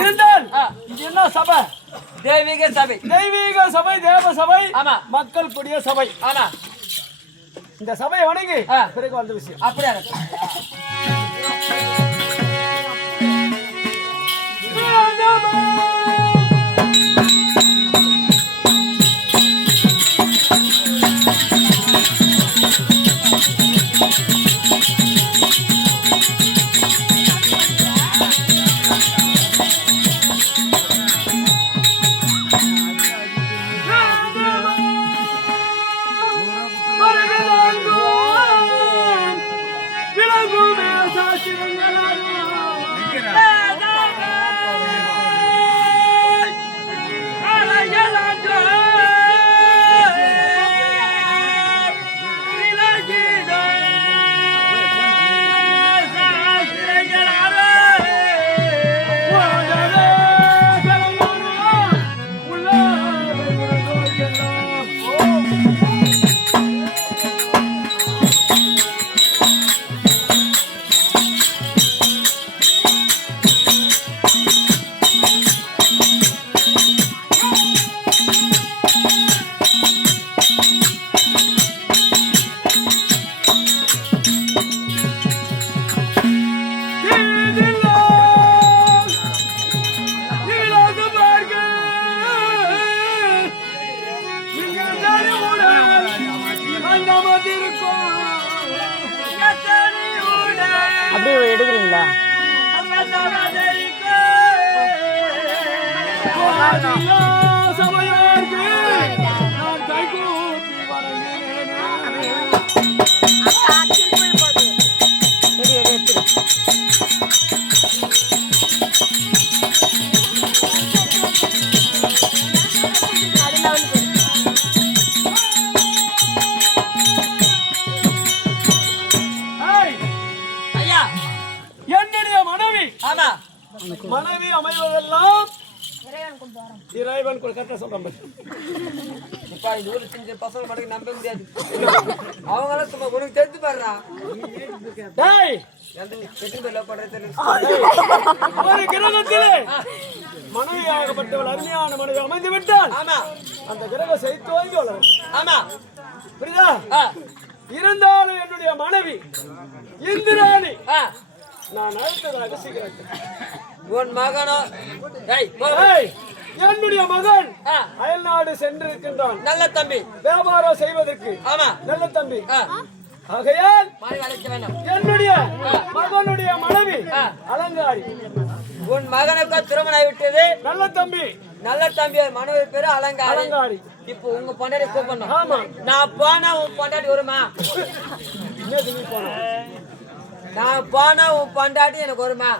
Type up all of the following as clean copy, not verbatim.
இருந்தால் இது என்ன சபை? தெய்வீக சபை. தெய்வீக சபை, தேவ சபை, ஆமா, மக்கள் கூடிய சபை. ஆமா, இந்த சபையை வணங்கி பிறகு வந்த விஷயம் அப்படியா? அப்படியே எடுக்கிறீங்களா? மனைவி அமைவதெல்லாம் இறைவன் கரெக்டா சொல்றேன். பசங்க மட்டும் நம்ப முடியாது. அவங்க சும்மா உனக்கு தெரிஞ்சு பாருடா. ஒரு கிரகத்திலே மனைவியாகப்பட்டவள் அருமையான மனைவி அமைந்து விட்டால் அந்த கிரகம் செய்து வாங்கி வளரும். ஆமா, புரியுதா? இருந்தாலும் என்னுடைய மனைவி இந்திராணி நான் அழைத்ததாக சீக்கிரம் உன் மகனோ என்னுடைய மகன் அயல்நாடு சென்றிருக்கின்றான். நல்ல தம்பி, வியாபாரம் செய்வதற்கு. ஆமா, நல்ல தம்பி. ஆகையால் என்னுடைய மகனுடைய மனைவி அலங்காரி. உன் மகனுக்கு திருமணம் ஆகிவிட்டது. நல்ல தம்பி, நல்ல தம்பி மனைவி பேரு அலங்காரி. இப்போ உங்க பொண்டாட்டி கூப்பிடணும். ஆமா, நான் போனா உன் பொண்டாட்டி வருமா? நான் போனா உன் பொண்டாட்டி எனக்கு வருமா?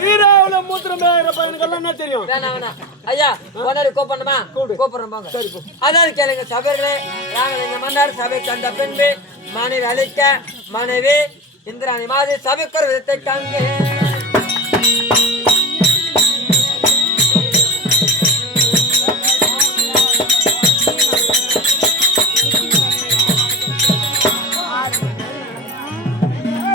வீராவுல மூத்திரமே எனக்கு என்ன தெரியும். ஐயா பொண்டாட்டி கூப்பிடணுமா? கூப்பிடுறோம். அதான் கேளுங்க சபைகளே, நாங்கள் எங்க மன்னார் சபை தந்த பின்பு மனைவி அழைக்க மனைவி இந்திராணி மாதிரி சபைக்கு ஒரு விதத்தை தங்க